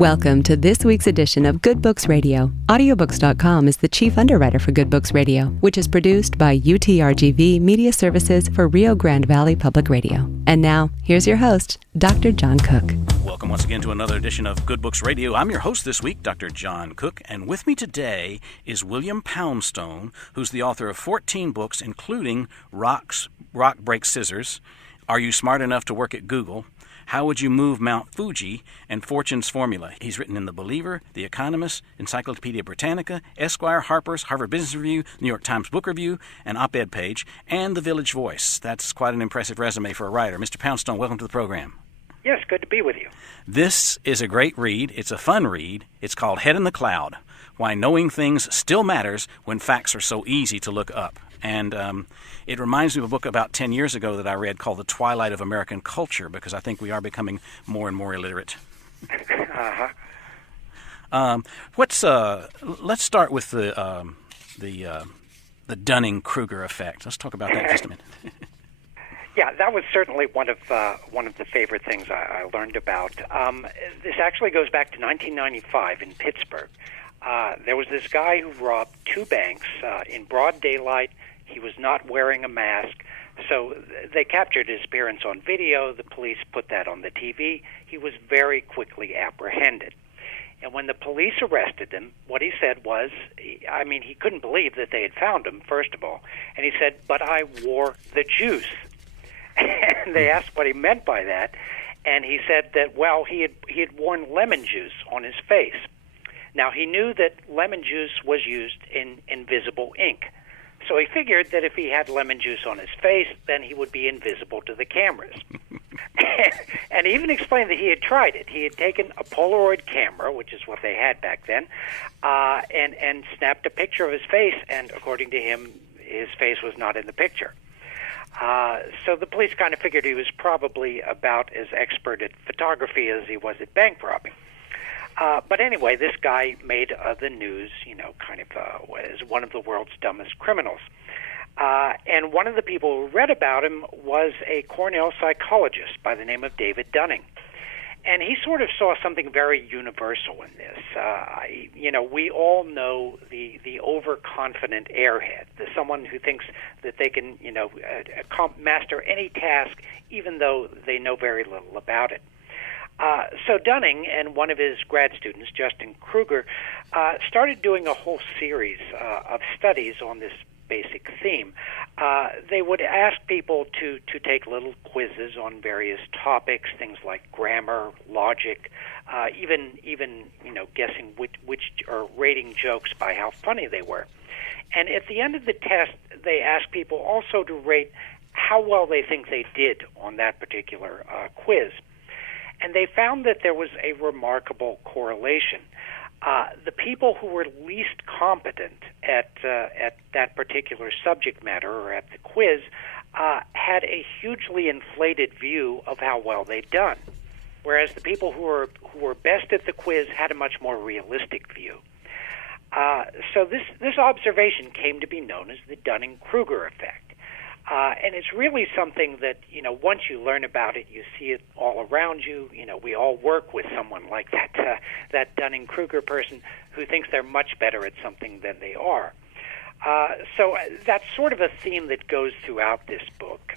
Welcome to this week's edition of Good Books Radio. Audiobooks.com is the chief underwriter for Good Books Radio, which is produced by UTRGV Media Services for Rio Grande Valley Public Radio. And now, here's your host, Dr. John Cook. Welcome once again to another edition of Good Books Radio. I'm your host this week, Dr. John Cook, and with me today is William Poundstone, who's the author of 14 books, including Rock Breaks Scissors, Are You Smart Enough to Work at Google?, How Would You Move Mount Fuji, and Fortune's Formula. He's written in The Believer, The Economist, Encyclopedia Britannica, Esquire, Harper's, Harvard Business Review, New York Times Book Review, an op-ed page, and The Village Voice. That's quite an impressive resume for a writer. Mr. Poundstone, welcome to the program. Yes, good to be with you. This is a great read. It's a fun read. It's called Head in the Cloud, Why Knowing Things Still Matters When Facts Are So Easy to Look Up. And it reminds me of a book about 10 years ago that I read called The Twilight of American Culture, because I think we are becoming more and more illiterate. Let's start with the Dunning-Kruger effect. Let's talk about that in just a minute. Yeah, that was certainly one of the favorite things I learned about. This actually goes back to 1995 in Pittsburgh. There was this guy who robbed two banks in broad daylight. He was not wearing a mask, so they captured his appearance on video. The police put that on the TV. He was very quickly apprehended. And when the police arrested him, what he said was, he couldn't believe that they had found him, first of all. And he said, "But I wore the juice." And they asked what he meant by that. And he said that, well, he had worn lemon juice on his face. Now, he knew that lemon juice was used in invisible ink. So he figured that if he had lemon juice on his face, then he would be invisible to the cameras. And he even explained that he had tried it. He had taken a Polaroid camera, which is what they had back then, and snapped a picture of his face, and according to him, his face was not in the picture. So the police kind of figured he was probably about as expert at photography as he was at bank robbing. But anyway, this guy made the news, as one of the world's dumbest criminals. And one of the people who read about him was a Cornell psychologist by the name of David Dunning. And he sort of saw something very universal in this. We all know the overconfident airhead, someone who thinks that they can, master any task even though they know very little about it. So Dunning and one of his grad students, Justin Kruger, started doing a whole series of studies on this basic theme. They would ask people to take little quizzes on various topics, things like grammar, logic, even guessing which or rating jokes by how funny they were. And at the end of the test, they asked people also to rate how well they think they did on that particular quiz. And they found that there was a remarkable correlation. The people who were least competent at that particular subject matter or at the quiz had a hugely inflated view of how well they'd done, whereas the people who were best at the quiz had a much more realistic view. So this observation came to be known as the Dunning-Kruger effect. And it's really something that, once you learn about it, you see it all around you. We all work with someone like that Dunning-Kruger person who thinks they're much better at something than they are. So that's sort of a theme that goes throughout this book.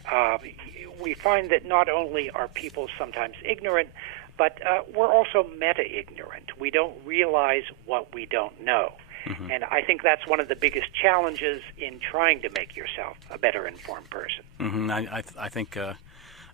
We find that not only are people sometimes ignorant, but we're also meta-ignorant. We don't realize what we don't know. Mm-hmm. And I think that's one of the biggest challenges in trying to make yourself a better informed person. Mm-hmm. I think a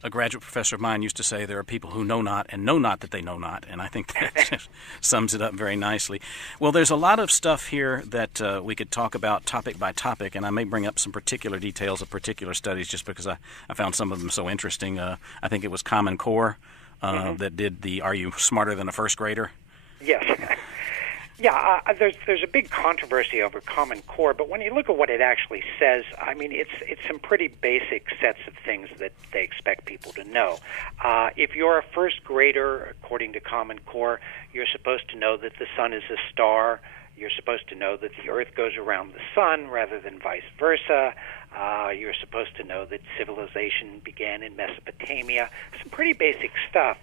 graduate professor of mine used to say there are people who know not and know not that they know not, and I think that sums it up very nicely. Well, there's a lot of stuff here that we could talk about topic by topic, and I may bring up some particular details of particular studies just because I found some of them so interesting. I think it was Common Core that did the Are You Smarter Than a First Grader? Yes. Yeah, there's a big controversy over Common Core, but when you look at what it actually says, it's some pretty basic sets of things that they expect people to know. If you're a first grader, according to Common Core, you're supposed to know that the sun is a star. You're supposed to know that the Earth goes around the sun rather than vice versa. You're supposed to know that civilization began in Mesopotamia. Some pretty basic stuff.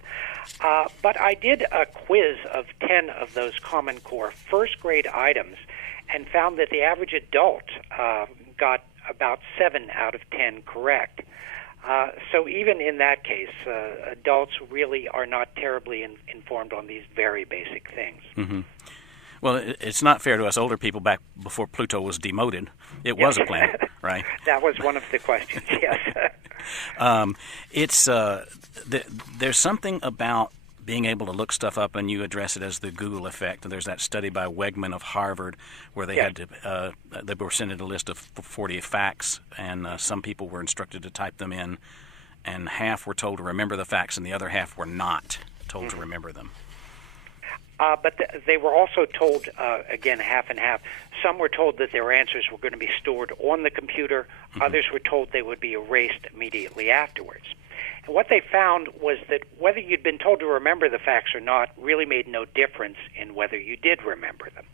But I did a quiz of 10 of those Common Core first-grade items and found that the average adult got about 7 out of 10 correct. So even in that case, adults really are not terribly informed on these very basic things. Mm-hmm. Well, it's not fair to us older people back before Pluto was demoted. It was a planet, right? That was one of the questions, yes. There's something about being able to look stuff up, and you address it as the Google effect. And there's that study by Wegman of Harvard where they had to they were sent a list of 40 facts, and some people were instructed to type them in, and half were told to remember the facts, and the other half were not told to remember them. But they were also told, again, half and half. Some were told that their answers were going to be stored on the computer. Others were told they would be erased immediately afterwards. And what they found was that whether you'd been told to remember the facts or not really made no difference in whether you did remember them.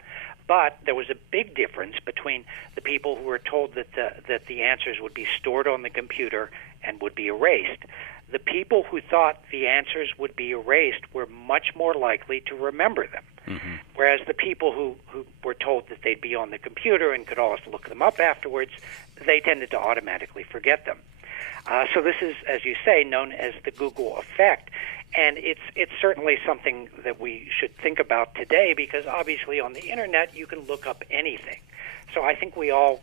But there was a big difference between the people who were told that the answers would be stored on the computer and would be erased. The people who thought the answers would be erased were much more likely to remember them. Mm-hmm. Whereas the people who were told that they'd be on the computer and could always look them up afterwards, they tended to automatically forget them. So this is, as you say, known as the Google effect. And it's certainly something that we should think about today because obviously on the Internet you can look up anything. So I think we all,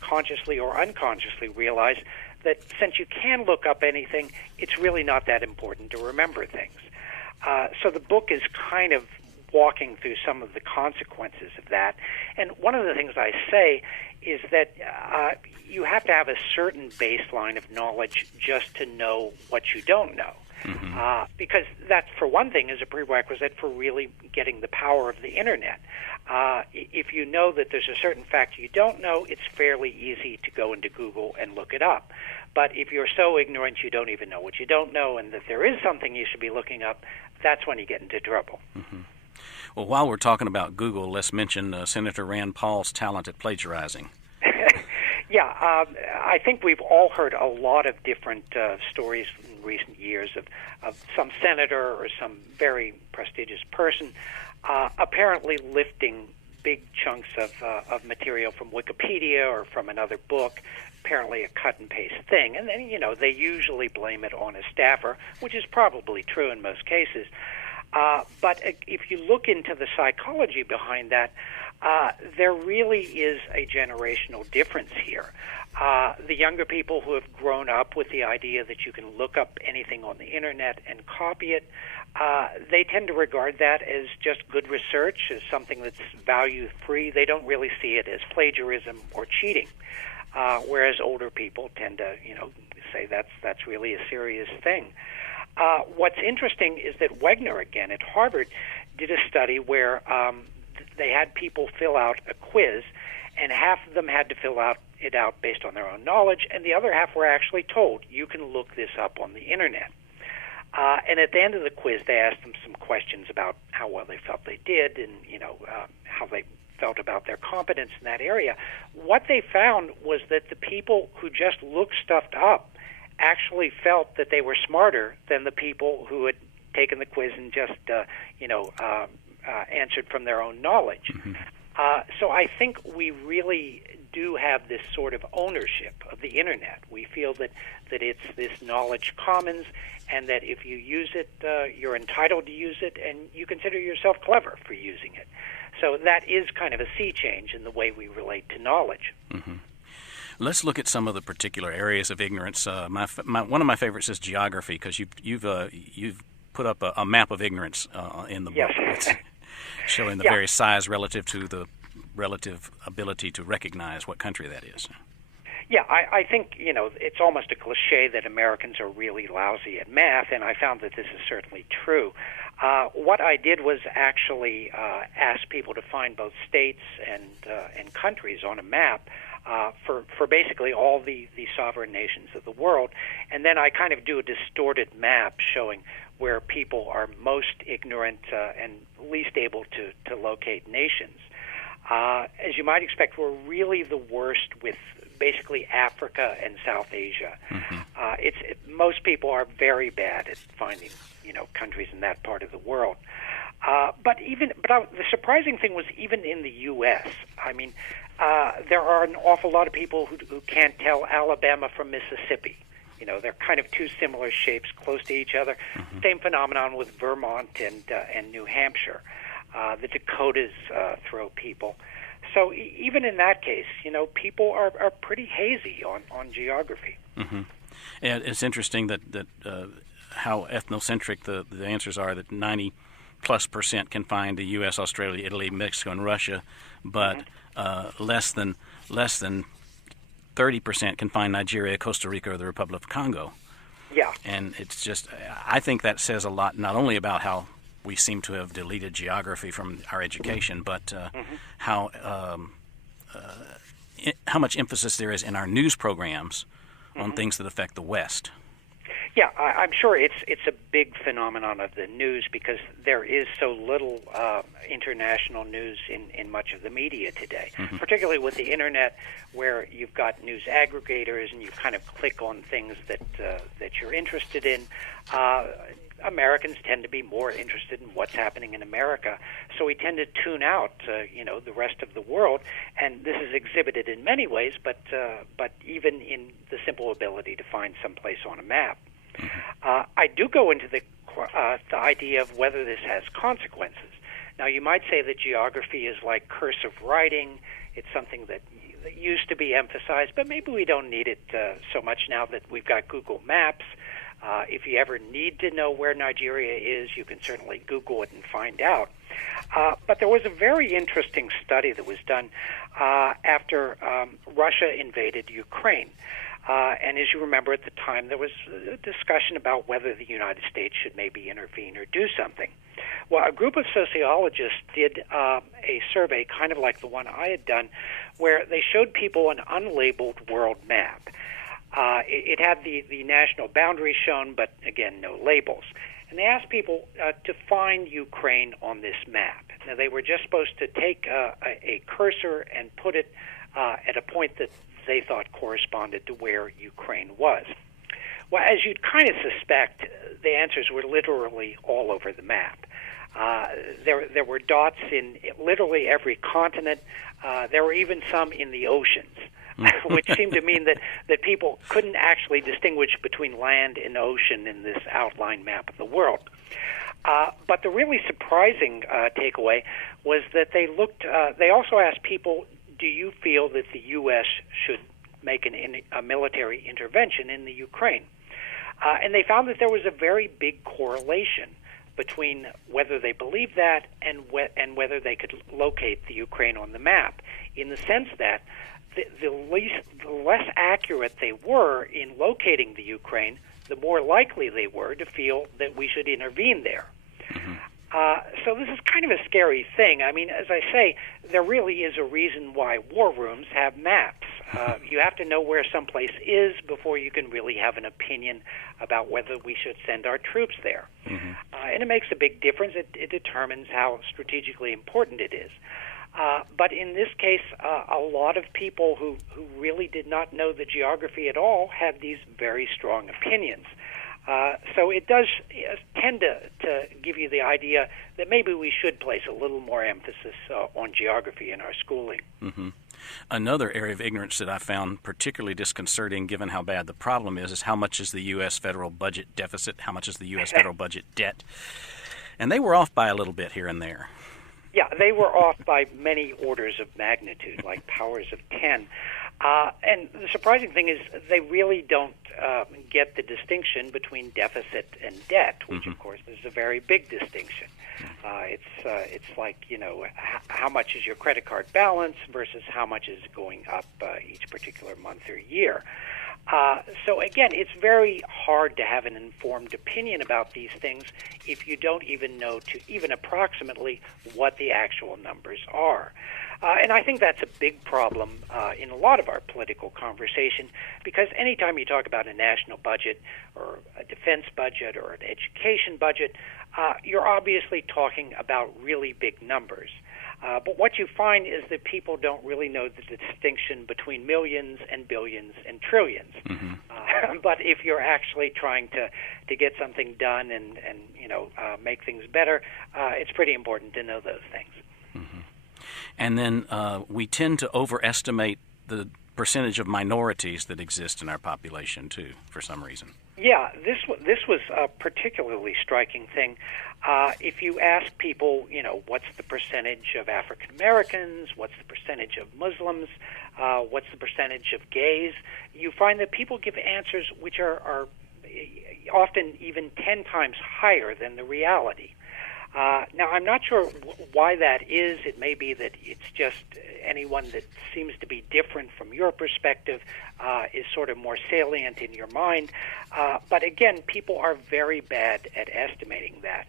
consciously or unconsciously realize that since you can look up anything, it's really not that important to remember things. So the book is kind of walking through some of the consequences of that. And one of the things I say is that you have to have a certain baseline of knowledge just to know what you don't know. Mm-hmm. Because that, for one thing, is a prerequisite for really getting the power of the Internet. If you know that there's a certain fact you don't know, it's fairly easy to go into Google and look it up. But if you're so ignorant you don't even know what you don't know and that there is something you should be looking up, that's when you get into trouble. Mm-hmm. Well, while we're talking about Google, let's mention Senator Rand Paul's talent at plagiarizing. Yeah, I think we've all heard a lot of different stories in recent years of some senator or some very prestigious person apparently lifting big chunks of material from Wikipedia or from another book, apparently a cut-and-paste thing. And then, they usually blame it on a staffer, which is probably true in most cases. But if you look into the psychology behind that, there really is a generational difference here. The younger people who have grown up with the idea that you can look up anything on the Internet and copy it, they tend to regard that as just good research, as something that's value-free. They don't really see it as plagiarism or cheating, whereas older people tend to, say that's really a serious thing. What's interesting is that Wegner, again, at Harvard, did a study where they had people fill out a quiz, and half of them had to fill it out based on their own knowledge, and the other half were actually told, you can look this up on the Internet. And at the end of the quiz, they asked them some questions about how well they felt they did and, how they felt about their competence in that area. What they found was that the people who just looked stuff up actually felt that they were smarter than the people who had taken the quiz and just, answered from their own knowledge. Mm-hmm. So I think we really do have this sort of ownership of the Internet. We feel that it's this knowledge commons and that if you use it, you're entitled to use it, and you consider yourself clever for using it. So that is kind of a sea change in the way we relate to knowledge. Mm-hmm. Let's look at some of the particular areas of ignorance. One of my favorites is geography because you've put up a map of ignorance in the book. Yes. Showing the various size relative to the relative ability to recognize what country that is. Yeah, I think, it's almost a cliche that Americans are really lousy at math, and I found that this is certainly true. What I did was actually ask people to find both states and countries on a map for basically all the sovereign nations of the world, and then I kind of do a distorted map showing where people are most ignorant and least able to locate nations. As you might expect, we're really the worst with basically Africa and South Asia. Most people are very bad at finding, countries in that part of the world. But the surprising thing was even in the U.S. I mean, there are an awful lot of people who can't tell Alabama from Mississippi. They're kind of two similar shapes, close to each other. Same phenomenon with Vermont and New Hampshire. The Dakotas throw people. So even in that case, people are pretty hazy on geography. And it's interesting that how ethnocentric the answers are. That 90+% can find the U.S., Australia, Italy, Mexico, and Russia, but less than 30% can find Nigeria, Costa Rica, or the Republic of Congo. Yeah. And it's just, I think that says a lot, not only about how we seem to have deleted geography from our education, but how much emphasis there is in our news programs on things that affect the West. Yeah, I'm sure it's a big phenomenon of the news because there is so little international news in much of the media today, particularly with the Internet, where you've got news aggregators and you kind of click on things that you're interested in. Americans tend to be more interested in what's happening in America, so we tend to tune out, the rest of the world. And this is exhibited in many ways, but even in the simple ability to find some place on a map. I do go into the idea of whether this has consequences. Now, you might say that geography is like cursive writing. It's something that used to be emphasized, but maybe we don't need it so much now that we've got Google Maps. If you ever need to know where Nigeria is, you can certainly Google it and find out. But there was a very interesting study that was done after Russia invaded Ukraine. And as you remember, at the time, there was a discussion about whether the United States should maybe intervene or do something. Well, a group of sociologists did a survey, kind of like the one I had done, where they showed people an unlabeled world map. It had the national boundaries shown, but again, no labels. And they asked people to find Ukraine on this map. Now, they were just supposed to take a cursor and put it at a point that they thought corresponded to where Ukraine was. Well, as you'd kind of suspect, the answers were literally all over the map. There were dots in literally every continent. There were even some in the oceans, which seemed to mean that people couldn't actually distinguish between land and ocean in this outline map of the world. But the really surprising takeaway was that they also asked people, do you feel that the U.S. should make a military intervention in the Ukraine? And they found that there was a very big correlation between whether they believed that and whether they could locate the Ukraine on the map, in the sense that the less accurate they were in locating the Ukraine, the more likely they were to feel that we should intervene there. So this is kind of a scary thing. I mean, as I say, there really is a reason why war rooms have maps. You have to know where someplace is before you can really have an opinion about whether we should send our troops there. And it makes a big difference. It determines how strategically important it is. But in this case, a lot of people who really did not know the geography at all had these very strong opinions. So it does tend to give you the idea that maybe we should place a little more emphasis on geography in our schooling. Another area of ignorance that I found particularly disconcerting, given how bad the problem is how much is the U.S. federal budget deficit, how much is the U.S. federal budget debt. And they were off by a little bit here and there. Yeah, they were off by many orders of magnitude, like powers of 10. And the surprising thing is they really don't get the distinction between deficit and debt, which, of course, is a very big distinction. It's like, how much is your credit card balance versus how much is going up each particular month or year. So, again, it's very hard to have an informed opinion about these things if you don't even know to even approximately what the actual numbers are. And I think that's a big problem in a lot of our political conversation, because anytime you talk about a national budget or a defense budget or an education budget, you're obviously talking about really big numbers. But what you find is that people don't really know the distinction between millions and billions and trillions. But if you're actually trying to get something done and make things better, it's pretty important to know those things. And then we tend to overestimate the percentage of minorities that exist in our population, too, for some reason. Yeah, this was a particularly striking thing. If you ask people, what's the percentage of African Americans, what's the percentage of Muslims, what's the percentage of gays, you find that people give answers which are often even 10 times higher than the reality. Now, I'm not sure why that is. It may be that it's just anyone that seems to be different from your perspective is sort of more salient in your mind. But again, people are very bad at estimating that.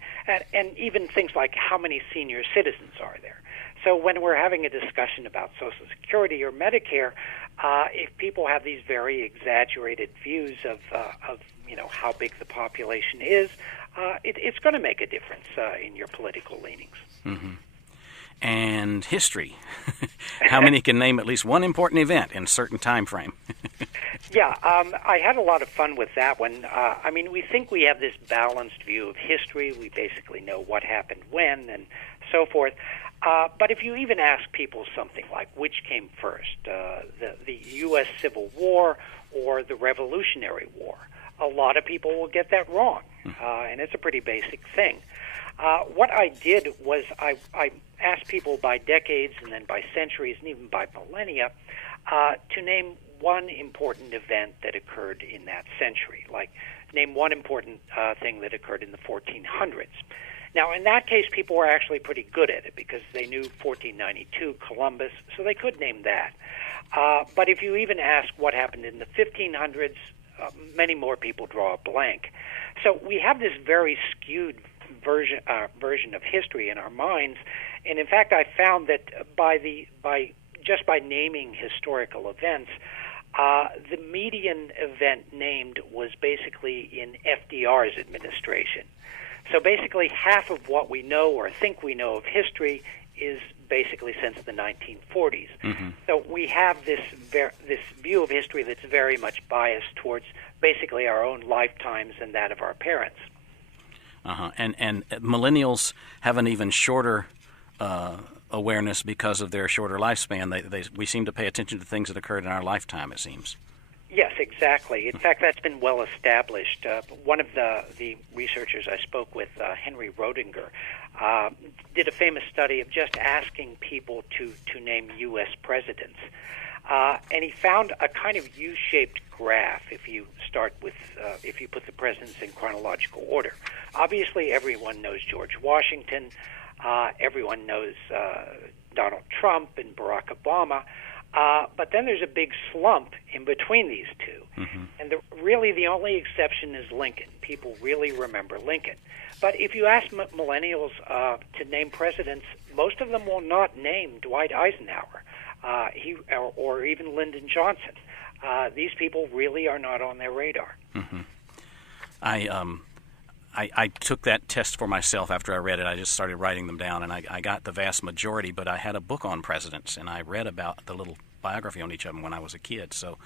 And even things like how many senior citizens are there. So when we're having a discussion about Social Security or Medicare, if people have these very exaggerated views of how big the population is, it's going to make a difference in your political leanings. And history. How many can name at least one important event in a certain time frame? Yeah, I had a lot of fun with that one. We think we have this balanced view of history. We basically know what happened when and so forth. But if you even ask people something like which came first, the U.S. Civil War or the Revolutionary War, a lot of people will get that wrong, and it's a pretty basic thing. What I did was I asked people by decades and then by centuries and even by millennia to name one important event that occurred in that century, like name one important thing that occurred in the 1400s. Now, in that case, people were actually pretty good at it because they knew 1492, Columbus, so they could name that. But if you even ask what happened in the 1500s, many more people draw a blank. So we have this very skewed version of history in our minds, and in fact, I found that by naming historical events, the median event named was basically in FDR's administration. So basically, half of what we know or think we know of history is basically since the 1940s. So we have this view of history that's very much biased towards basically our own lifetimes and that of our parents. And millennials have an even shorter awareness because of their shorter lifespan. We seem to pay attention to things that occurred in our lifetime, it seems. Yes, exactly. In fact, that's been well established. One of the researchers I spoke with, Henry Roedinger, did a famous study of just asking people to name U.S. presidents. And he found a kind of U-shaped graph if you put the presidents in chronological order. Obviously, everyone knows George Washington. Everyone knows Donald Trump and Barack Obama. But then there's a big slump in between these two. And really the only exception is Lincoln. People really remember Lincoln. But if you ask millennials to name presidents, most of them will not name Dwight Eisenhower or even Lyndon Johnson. These people really are not on their radar. I took that test for myself after I read it. I just started writing them down, and I got the vast majority, but I had a book on presidents, and I read about the little biography on each of them when I was a kid. So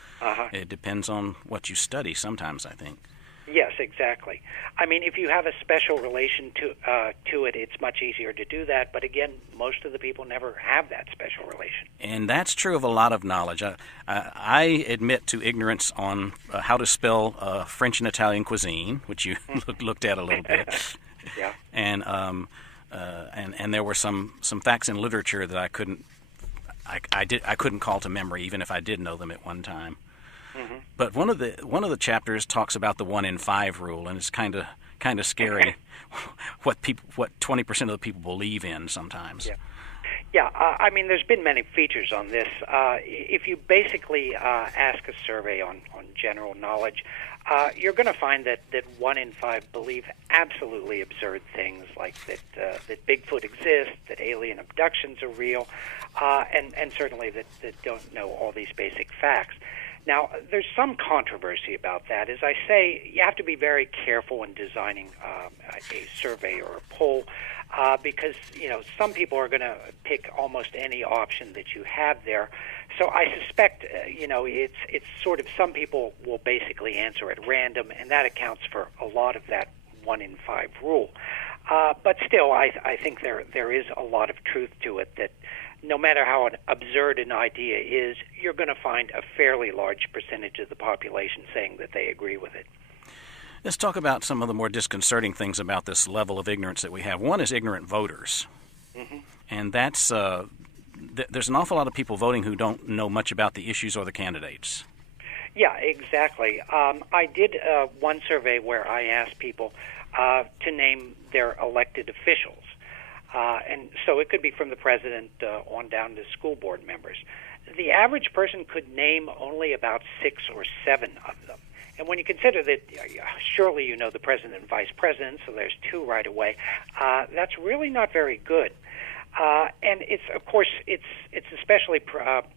it depends on what you study sometimes, I think. Yes, exactly. I mean, if you have a special relation to it, it's much easier to do that. But again, most of the people never have that special relation. And that's true of a lot of knowledge. I admit to ignorance on how to spell French and Italian cuisine, which you looked at a little bit. Yeah. And there were some facts in literature that I couldn't call to memory, even if I did know them at one time. But one of the chapters talks about the 1 in 5 rule, and it's kind of scary what 20% of the people believe in sometimes. Yeah. I mean, there's been many features on this. If you basically ask a survey on general knowledge, you're going to find that 1 in 5 believe absolutely absurd things like that Bigfoot exists, that alien abductions are real, and certainly that don't know all these basic facts. Now, there's some controversy about that. As I say, you have to be very careful in designing a survey or a poll because, some people are going to pick almost any option that you have there. So I suspect, it's sort of some people will basically answer at random, and that accounts for a lot of that 1 in 5 rule. But still, I think there is a lot of truth to it that no matter how absurd an idea is, you're going to find a fairly large percentage of the population saying that they agree with it. Let's talk about some of the more disconcerting things about this level of ignorance that we have. One is ignorant voters. Mm-hmm. And that's there's an awful lot of people voting who don't know much about the issues or the candidates. Yeah, exactly. I did one survey where I asked people to name their elected officials. And so it could be from the president on down to school board members. The average person could name only about 6 or 7 of them. And when you consider that, surely you know the president and vice president, so there's 2 right away, that's really not very good. And it's, of course, it's especially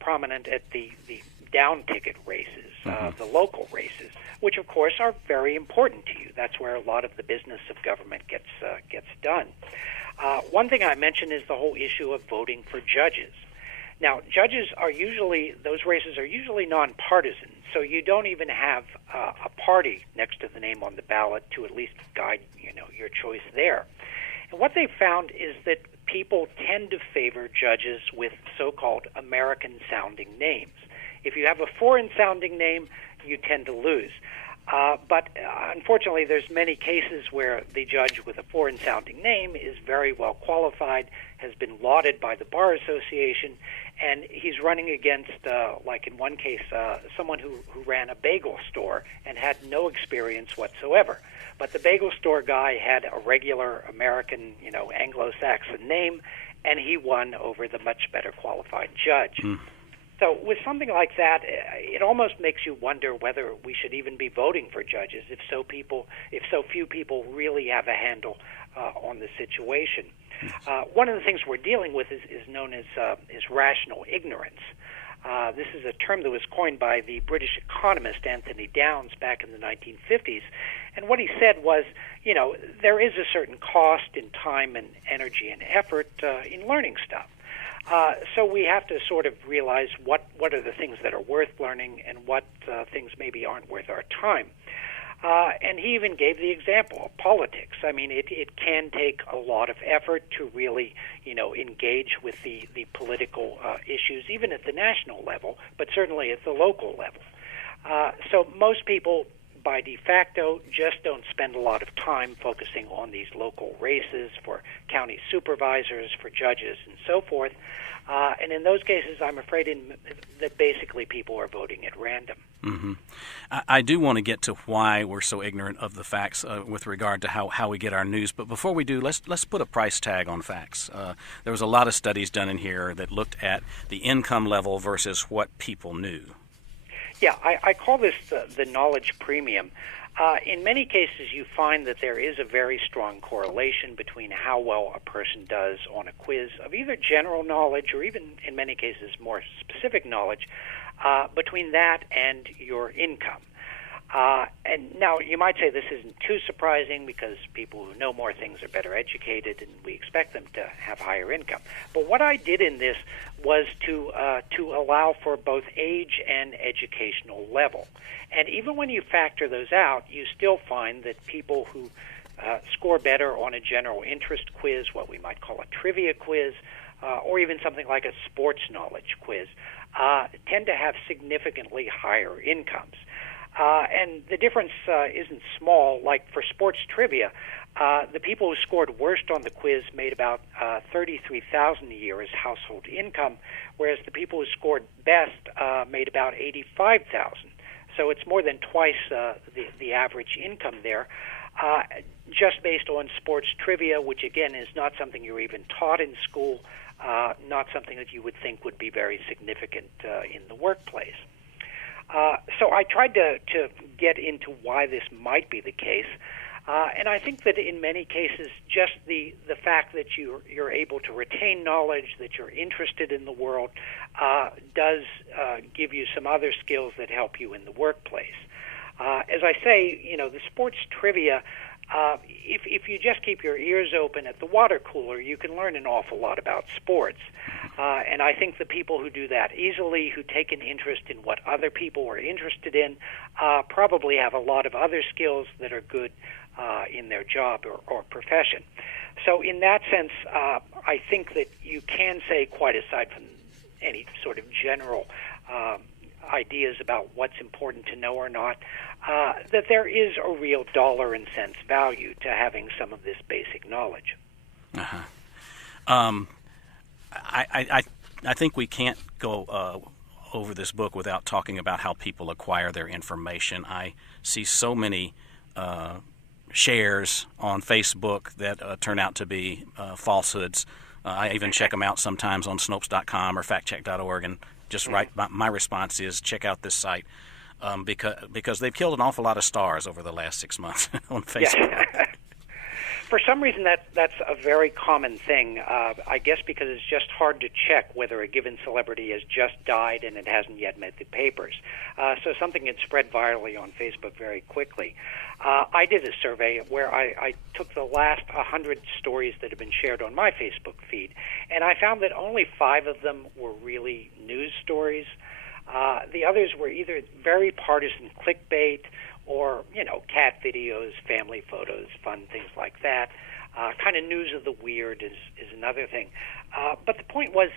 prominent at the down ticket races, the local races, which, of course, are very important to you. That's where a lot of the business of government gets done. One thing I mentioned is the whole issue of voting for judges. Now, judges are those races are usually nonpartisan, so you don't even have a party next to the name on the ballot to at least guide, your choice there. And what they found is that people tend to favor judges with so-called American-sounding names. If you have a foreign-sounding name, you tend to lose. But unfortunately, there's many cases where the judge with a foreign-sounding name is very well qualified, has been lauded by the Bar Association, and he's running against, like in one case, someone who ran a bagel store and had no experience whatsoever. But the bagel store guy had a regular American, Anglo-Saxon name, and he won over the much better qualified judge. Mm. So with something like that, it almost makes you wonder whether we should even be voting for judges if so few people really have a handle on the situation. One of the things we're dealing with is known as rational ignorance. This is a term that was coined by the British economist Anthony Downs back in the 1950s. And what he said was, there is a certain cost in time and energy and effort in learning stuff. So we have to sort of realize what are the things that are worth learning and what things maybe aren't worth our time. And he even gave the example of politics. I mean, it can take a lot of effort to really, engage with the political issues, even at the national level, but certainly at the local level. So most people, by de facto, just don't spend a lot of time focusing on these local races for county supervisors, for judges, and so forth. And in those cases, I'm afraid that basically people are voting at random. Mm-hmm. I do want to get to why we're so ignorant of the facts with regard to how we get our news. But before we do, let's put a price tag on facts. There was a lot of studies done in here that looked at the income level versus what people knew. Yeah, I call this the knowledge premium. In many cases, you find that there is a very strong correlation between how well a person does on a quiz of either general knowledge or even, in many cases, more specific knowledge, between that and your income. And now you might say this isn't too surprising because people who know more things are better educated and we expect them to have higher income. But what I did in this was to allow for both age and educational level. And even when you factor those out, you still find that people who score better on a general interest quiz, what we might call a trivia quiz, or even something like a sports knowledge quiz, tend to have significantly higher incomes. And the difference isn't small. Like for sports trivia, the people who scored worst on the quiz made about $33,000 a year as household income, whereas the people who scored best made about $85,000. So it's more than twice the average income there, just based on sports trivia, which again is not something you're even taught in school, not something that you would think would be very significant in the workplace. So I tried to get into why this might be the case. And I think that in many cases, just the fact that you're able to retain knowledge, that you're interested in the world, does give you some other skills that help you in the workplace. As I say, the sports trivia, if you just keep your ears open at the water cooler, you can learn an awful lot about sports. And I think the people who do that easily, who take an interest in what other people are interested in, probably have a lot of other skills that are good in their job or profession. So in that sense, I think that you can say, quite aside from any sort of general ideas about what's important to know or not, that there is a real dollar and cents value to having some of this basic knowledge. Uh-huh. I think we can't go over this book without talking about how people acquire their information. I see so many shares on Facebook that turn out to be falsehoods. I even check them out sometimes on Snopes.com or factcheck.org, and just my response is check out this site because they've killed an awful lot of stars over the last 6 months on Facebook. Yeah. For some reason, that's a very common thing, I guess because it's just hard to check whether a given celebrity has just died and it hasn't yet made the papers. So something can spread virally on Facebook very quickly. I did a survey where I took the last 100 stories that have been shared on my Facebook feed, and I found that only 5 of them were really news stories. The others were either very partisan clickbait or, cat videos, family photos, fun things like that. Kind of news of the weird is another thing. But the point was,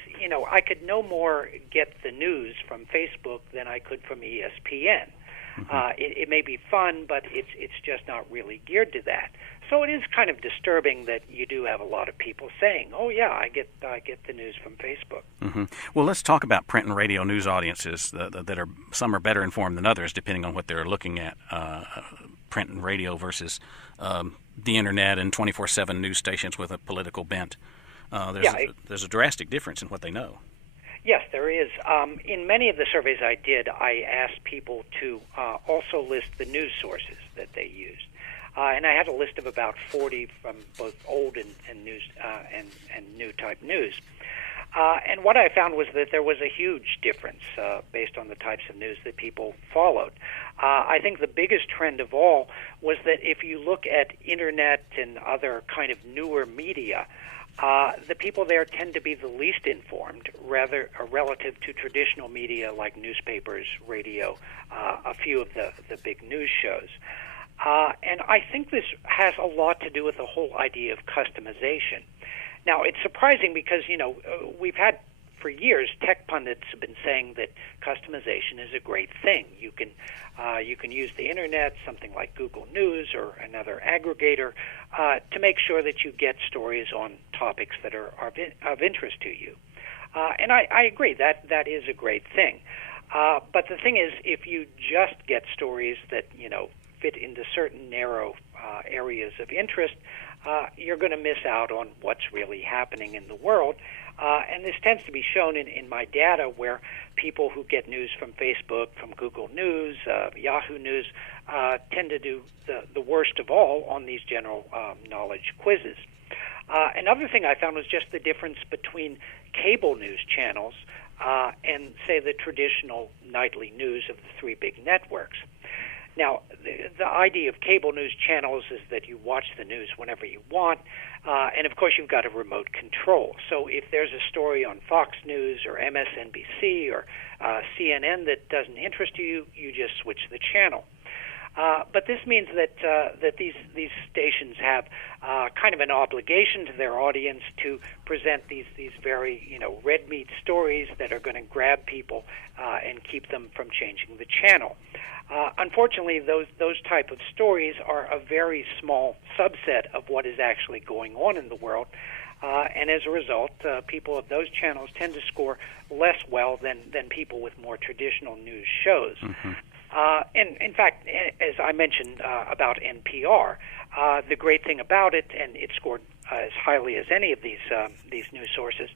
I could no more get the news from Facebook than I could from ESPN. It may be fun, but it's just not really geared to that. So it is kind of disturbing that you do have a lot of people saying, "Oh yeah, I get the news from Facebook." Mm-hmm. Well, let's talk about print and radio news audiences that are some are better informed than others, depending on what they're looking at. Print and radio versus the internet and 24/7 news stations with a political bent. There's a drastic difference in what they know. Yes, there is. In many of the surveys I did, I asked people to also list the news sources that they used. And I had a list of about 40 from both old and news and new type news. And what I found was that there was a huge difference based on the types of news that people followed. I think the biggest trend of all was that if you look at internet and other kind of newer media, the people there tend to be the least informed, rather relative to traditional media like newspapers, radio, a few of the big news shows. And I think this has a lot to do with the whole idea of customization. Now, it's surprising because, we've had for years tech pundits have been saying that customization is a great thing. You can use the internet, something like Google News or another aggregator, to make sure that you get stories on topics that are of interest to you. And I agree that is a great thing. But the thing is, if you just get stories that, fit into certain narrow areas of interest, you're going to miss out on what's really happening in the world. And this tends to be shown in my data where people who get news from Facebook, from Google News, Yahoo News, tend to do the worst of all on these general knowledge quizzes. Another thing I found was just the difference between cable news channels and, say, the traditional nightly news of the 3 big networks. Now, the idea of cable news channels is that you watch the news whenever you want, and of course you've got a remote control. So if there's a story on Fox News or MSNBC or CNN that doesn't interest you, you just switch the channel. But this means that these stations have kind of an obligation to their audience to present these very red meat stories that are going to grab people and keep them from changing the channel. Unfortunately, those type of stories are a very small subset of what is actually going on in the world, and as a result, people of those channels tend to score less well than people with more traditional news shows. Mm-hmm. And in fact, as I mentioned about NPR, the great thing about it, and it scored as highly as any of these news sources,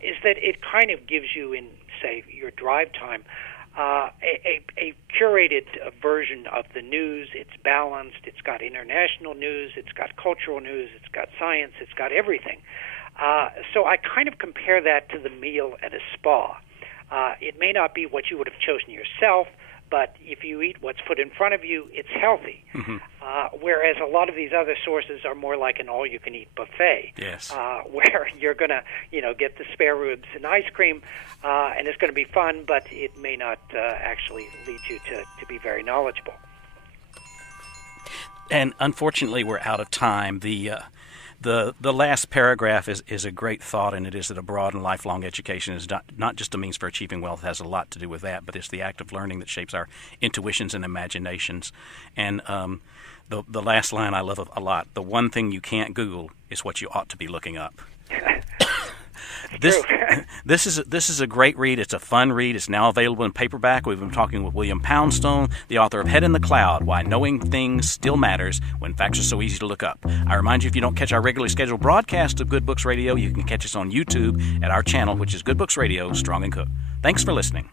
is that it kind of gives you, in say your drive time, a curated version of the news. It's balanced. It's got international news. It's got cultural news. It's got science. It's got everything. So I kind of compare that to the meal at a spa. It may not be what you would have chosen yourself, but if you eat what's put in front of you, it's healthy. Mm-hmm. Whereas a lot of these other sources are more like an all-you-can-eat buffet, yes. Where you're going to, get the spare ribs and ice cream, and it's going to be fun, but it may not actually lead you to be very knowledgeable. And unfortunately, we're out of time. The last paragraph is a great thought, and it is that a broad and lifelong education is not just a means for achieving wealth. It has a lot to do with that, but it's the act of learning that shapes our intuitions and imaginations. And the last line I love a lot. The one thing you can't Google is what you ought to be looking up. This is a great read. It's a fun read. It's now available in paperback. We've been talking with William Poundstone, the author of Head in the Cloud, Why Knowing Things Still Matters When Facts Are So Easy to Look Up. I remind you, if you don't catch our regularly scheduled broadcast of Good Books Radio, you can catch us on YouTube at our channel, which is Good Books Radio, Strong and Cook. Thanks for listening.